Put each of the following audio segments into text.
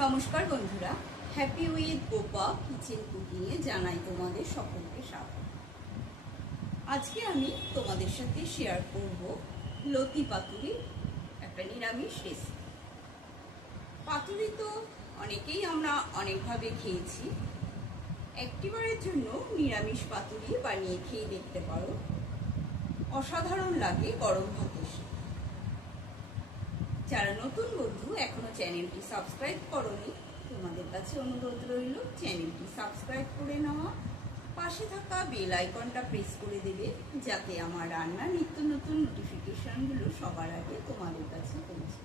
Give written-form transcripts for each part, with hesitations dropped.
নমস্কার বন্ধুরা, happy with Gopa kitchen কুকিংয়ে জানাই তোমাদের সকলকে স্বাগত। আজকে আমি তোমাদের সাথে শেয়ার করব লতি পাতুরি, একটা নিরামিষ রেসিপি। পাতুরি তো অনেকেই আমরা অনেকভাবে খেয়েছি। একটিবারের জন্য নিরামিষ পাতুরি বানিয়ে খেয়ে দেখতে পারো, অসাধারণ লাগে গরম ভাতের সাথে। যারা নতুন বন্ধু এখনো চ্যানেলটি সাবস্ক্রাইব করোনি, তোমাদের কাছে অনুরোধ রইল চ্যানেলটি সাবস্ক্রাইব করে নেওয়া, পাশে থাকা বেল আইকনটা প্রেস করে দেবে, যাতে আমার রান্নার নিত্য নতুন নোটিফিকেশনগুলো সবার আগে তোমাদের কাছে পৌঁছে।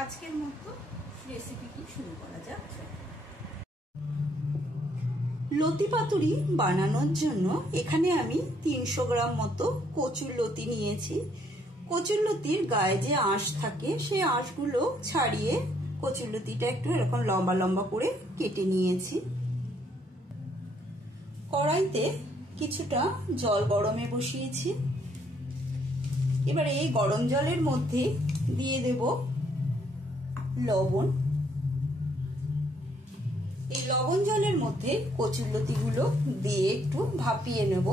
আজকের মতো রেসিপিটি শুরু করা যাক। লতি পাতুরি বানানোর জন্য এখানে আমি 300 গ্রাম মতো কচুর লতি নিয়েছি। কচুরলতির গায়ে যে আঁশ থাকে সেই আঁশগুলো ছাড়িয়ে কচুরলতিটা একটু এরকম লম্বা লম্বা করে কেটে নিয়েছি। কড়াইতে কিছুটা জল গরমে বসিয়েছি। এবার এই গরম জলের মধ্যে দিয়ে দেব লবণ। এই লবণ জলের মধ্যে কচুরলতিগুলো দিয়ে একটু ভাপিয়ে নেব।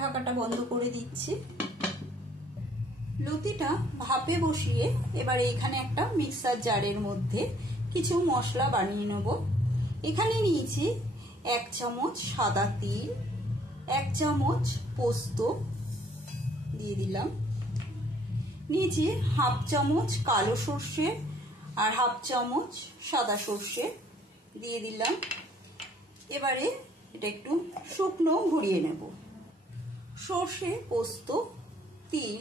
ঢাকাটা বন্ধ করে দিচ্ছি। লতিটা ভাপে বসিয়ে এবার এখানে একটা মিক্সার জারের মধ্যে কিছু মশলা বানিয়ে নেব। এখানে নিয়েছি 1 চামচ সাদা তিল, 1 চামচ পোস্ত দিয়ে দিলাম, নিয়েছি 1/2 চামচ কালো সর্ষে আর 1/2 চামচ সাদা সর্ষে দিয়ে দিলাম। এবারে এটা একটু শুকনো ঘুরিয়ে নেব। সর্ষে, পোস্ত, তিল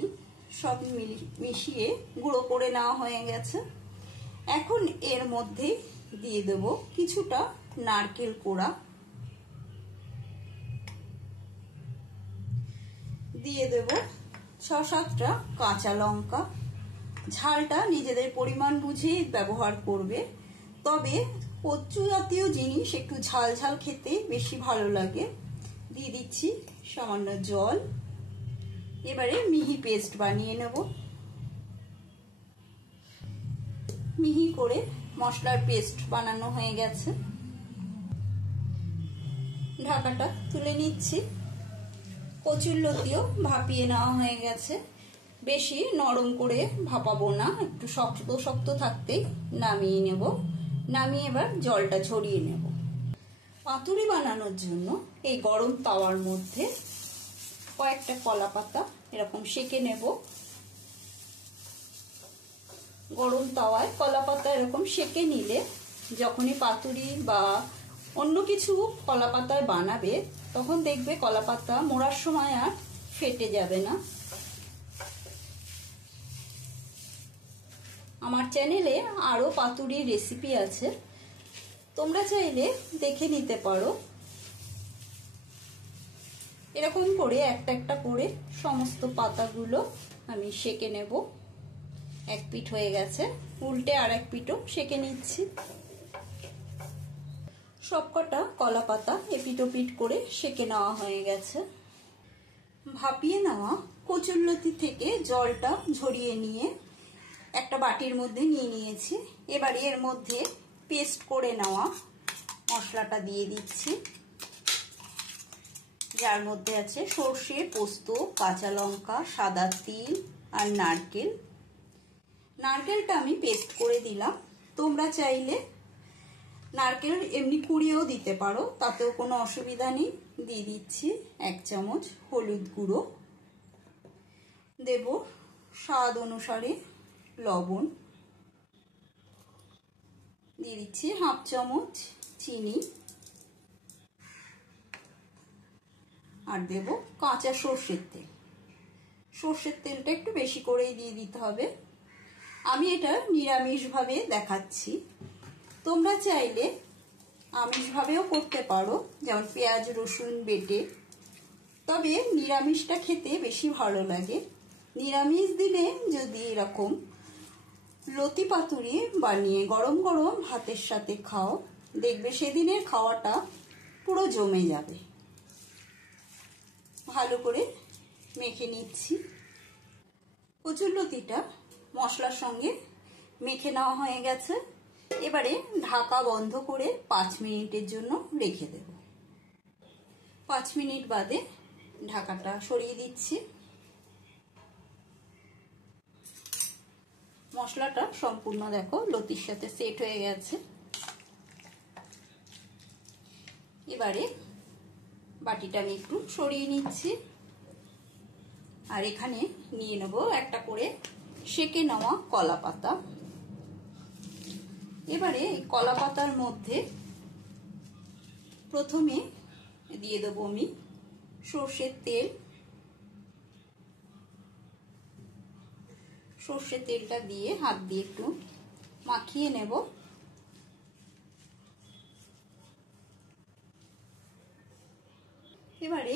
সব মিশিয়ে গুঁড়ো করে নেওয়া হয়ে গেছে। এখন এর মধ্যে দিয়ে দেব কিছুটা নারকেল কোড়া, দিয়ে দেব 6-7টা কাঁচা লঙ্কা। ঝালটা নিজেদের পরিমাণ বুঝেই ব্যবহার করবে, তবে কচু জাতীয় জিনিস একটু ঝাল ঝাল খেতে বেশি ভালো লাগে। দিয়ে দিচ্ছি সামান্য জল। এবারে মিহি পেস্ট বানিয়ে নেব। মিহি করে মশলার পেস্ট বানানো হয়ে গেছে। ঢাকাটা তুলে নিচ্ছি। কচুরলতিও ভাপিয়ে নেওয়া হয়ে গেছে। বেশি নরম করে ভাপাবো না, একটু শক্ত শক্ত থাকতেই নামিয়ে নেব। নামিয়ে এবার জলটা ঝরিয়ে নেব। পাতুরি বানানোর জন্য এই গরম তাওয়ার মধ্যে কয়েকটা কলা পাতা এরকম সেঁকে নেব। গরম তাওয়ায় কলা পাতা এরকম সেঁকে নিলে যখনই পাতুরি বা অন্য কিছু কলা পাতায় বানাবে, তখন দেখবে কলা পাতা মোড়ার সময় আর ফেটে যাবে না। আমার চ্যানেলে আরো পাতুরির রেসিপি আছে, তোমরা চাইলে দেখে নিতে পারো। এরকম করে একটা একটা করে সমস্ত পাতাগুলো আমি সেঁকে নেব। এক পিঠ হয়ে গেছে, উল্টে আর এক পিঠও সেঁকে নিচ্ছি। সবকটা কলা পাতা এপিঠ ওপিঠ করে সেঁকে নেওয়া হয়ে গেছে। ভাপিয়ে নেওয়া কচুরলতি থেকে জলটা ঝরিয়ে নিয়ে একটা বাটির মধ্যে নিয়ে নিয়েছি। এবার এর মধ্যে পেস্ট করে নেওয়া মশলাটা দিয়ে দিচ্ছি, যার মধ্যে আছে সর্ষে, পোস্ত, কাঁচা লঙ্কা, সাদা তিল আর নারকেল। নারকেলটা আমি পেস্ট করে দিলাম। তোমরা চাইলে নারকেল এমনি কুড়িয়েও দিতে পারো, তাতেও কোনো অসুবিধা নেই। দিয়ে দিচ্ছি 1 চামচ হলুদ গুঁড়ো, দেব স্বাদ অনুসারে লবণ, দিয়ে দিচ্ছি 1/2 চামচ চিনি, আর দেব কাঁচা সর্ষের তেল। সর্ষের তেলটা একটু বেশি করেই দিয়ে দিতে হবে। আমি এটা নিরামিষ ভাবে দেখাচ্ছি, তোমরা চাইলে আমিষ ভাবেও করতে পারো, যেমন পেঁয়াজ রসুন বেটে। তবে নিরামিষটা খেতে বেশি ভালো লাগে। নিরামিষ দিনে যদি এরকম লতি পাতুরি বানিয়ে গরম গরম ভাতের সাথে খাও, দেখবে সেদিনের খাওয়াটা পুরো জমে যাবে। ভালো করে মেখে নিচ্ছি। কচুরলতিটা মশলার সঙ্গে মেখে নেওয়া হয়ে গেছে। এবারে ঢাকা বন্ধ করে 5 মিনিটের জন্য রেখে দেব। 5 মিনিট বাদে ঢাকাটা সরিয়ে দিচ্ছি। মশলাটা সম্পূর্ণ দেখো লতির সাথে সেট হয়ে গেছে। এবারে বাটিটা আমি একটু সরিয়ে নিচ্ছি। আর এখানে নিয়ে নেব একটা করে সেকে নেওয়া কলা পাতা। এবারে এই কলা পাতার মধ্যে প্রথমে দিয়ে দেবো আমি সর্ষের তেল। সর্ষের তেলটা দিয়ে হাত দিয়ে একটু মাখিয়ে নেব। এবারে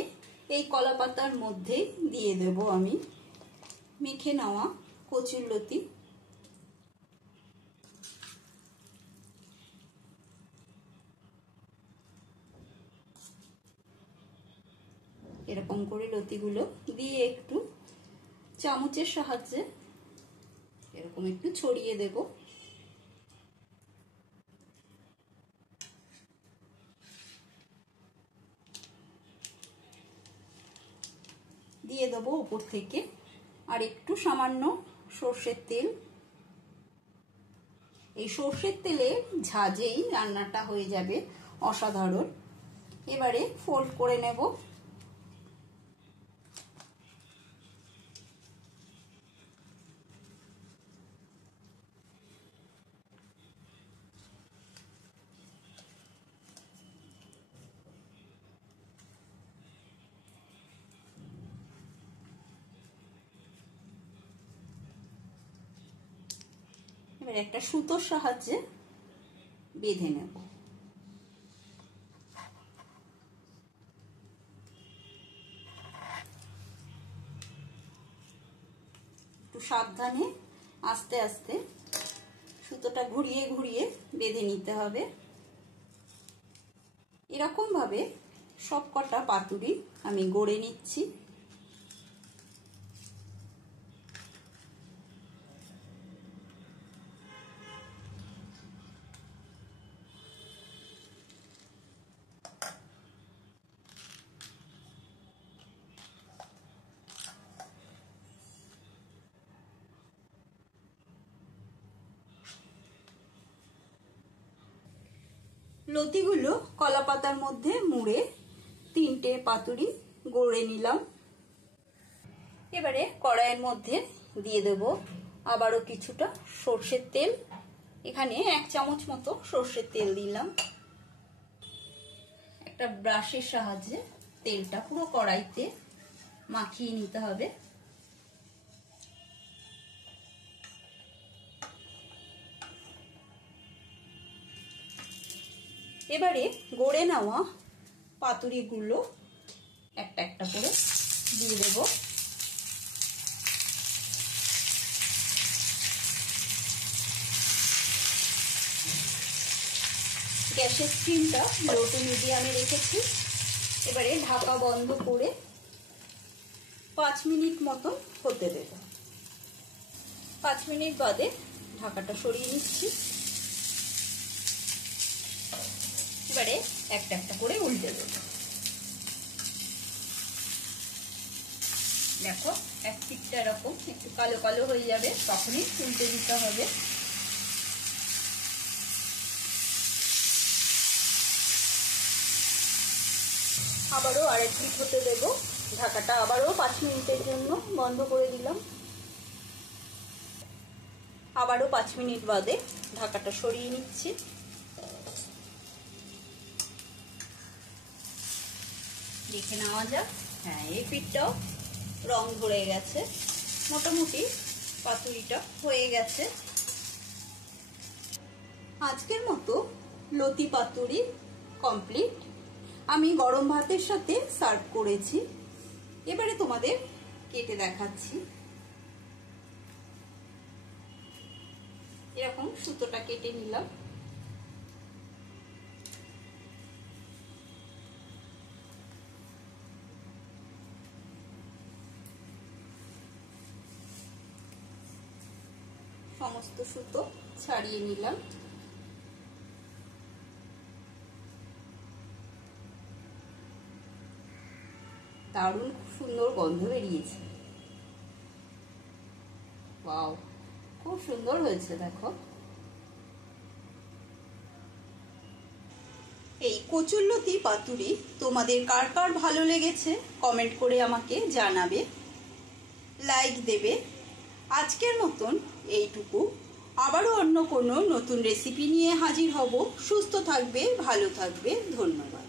এই কলা পাতার মধ্যে দিয়ে দেব আমি মেখে নেওয়া কচুরলতি। এরকম করে লতিগুলো দিয়ে একটু চামচের সাহায্যে এরকম একটু ছড়িয়ে দেব। দিয়ে দেবো উপর থেকে আর একটু সামান্য সর্ষের তেল। এই সর্ষের তেলে ঝাঁজেই রান্নাটা হয়ে যাবে অসাধারণ। এবারে ফোল্ড করে নেব। এবার একটা সুতোর সাহায্যে বেঁধে নেব। একটু সাবধানে আস্তে আস্তে সুতোটা ঘুরিয়ে ঘুরিয়ে বেঁধে নিতে হবে। এরকম ভাবে সব কটা পাতুরি আমি গড়ে নিচ্ছি। লতিগুলো কলা পাতার মধ্যে মুড়ে 3টে পাতুরি গড়ে নিলাম। এবারে কড়াইয়ের মধ্যে দিয়ে দেব আবারও কিছুটা সর্ষের তেল। এখানে 1 চামচ মতো সর্ষের তেল দিলাম। একটা ব্রাশের সাহায্যে তেলটা পুরো কড়াইতে মাখিয়ে নিতে হবে। এবারে গড়ে নেওয়া পাতুরিগুলো একটা একটা করে দিয়ে দেব। গ্যাসের ফ্লেমটা লো টু মিডিয়ামে রেখেছি। এবারে ঢাকা বন্ধ করে 5 মিনিট মতো হতে দেব। 5 মিনিট বাদে ঢাকাটা সরিয়ে নিচ্ছি। এবারে একটা একটা করে উল্টে দেব। দেখো এক পিঠটা এরকম একটু কালো কালো হয়ে যাবে, তখনই উল্টে দিতে হবে। আবারও আরেক পিঠ হতে দেব। ঢাকাটা আবারও 5 মিনিটের জন্য বন্ধ করে দিলাম। আবারও 5 মিনিট বাদে ঢাকাটা সরিয়ে নিচ্ছি। দেখে নেওয়া যাক। হ্যাঁ, এই পিঠটাও রং ধরে গেছে, মোটামুটি পাতুরিটা হয়ে গেছে। আজকের মতো লতি পাতুরি কমপ্লিট। আমি গরম ভাতের সাথে সার্ভ করেছি। এবারে তোমাদের কেটে দেখাচ্ছি। এরকম সুতোটা কেটে নিলাম। সমস্ত সুতো ছাড়িয়ে নিলাম। দারুণ খুব সুন্দর গন্ধ বেরিয়েছে। ওয়াও, খুব সুন্দর হয়েছে দেখো। এই কচুরলতি পাতুরি তোমাদের কার কার ভালো লেগেছে কমেন্ট করে আমাকে জানাবে, লাইক দেবে। আজকের মতন এইটুকু, আবারও অন্য কোনো নতুন রেসিপি নিয়ে হাজির হব। সুস্থ থাকবে, ভালো থাকবে, ধন্যবাদ।